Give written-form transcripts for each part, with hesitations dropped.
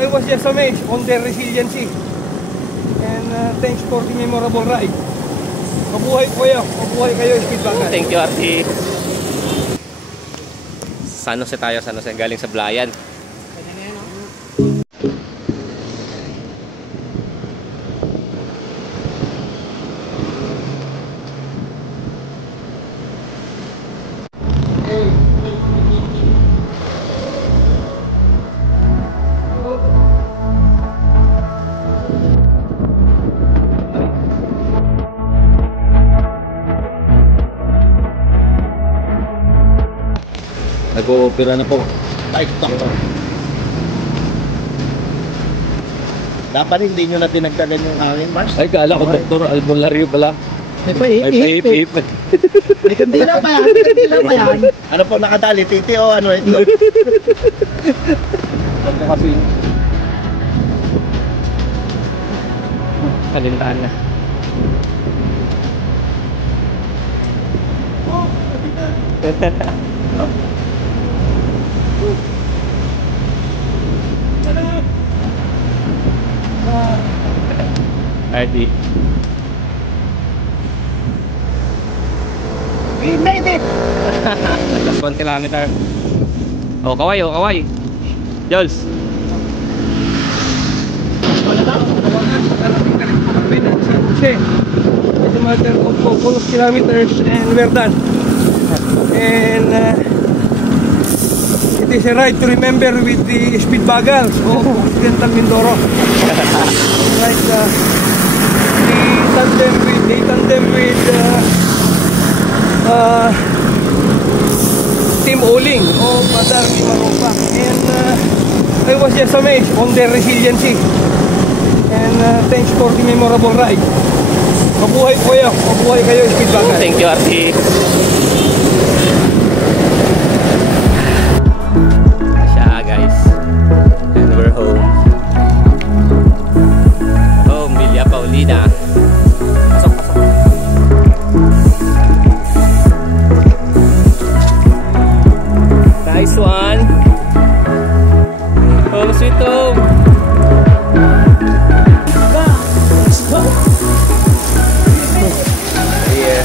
I was just amazed on their resiliency. And thanks for the memorable ride. Mabuhay kayo, Speed Bagal. Thank you, Artie. San Jose tayo, San Jose, galing sa Blayan. Nag-o-opera na po. Dapat hindi nyo na tinagdagan yung hangin, Mars. Ay, kala ko Dr. Albulario pala. May paipip. May kandila pa yan. Ano po nakadali? Titi o ano ito? Kasi kalintaan na. Ready. We made it! Just 1 kilometer. Oh, kaway, oh, kaway. Jules. It's a matter of couple of kilometers and we're done. And it is a ride to remember with the Speed Bagals of Occidental Mindoro. Like they tandem with Team Oling of Darby Maropa. And I was just amazed on their resiliency. And thanks for the memorable ride. Mabuhay kayo, Speed Bagal. Thank you, Artie. Siya, guys. And we're home. Home, Villa Paulina. Pasok. Nice one. Home sweet home. Yeah.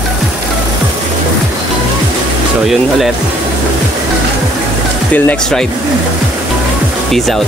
So yun ulit. Till next ride. Peace out.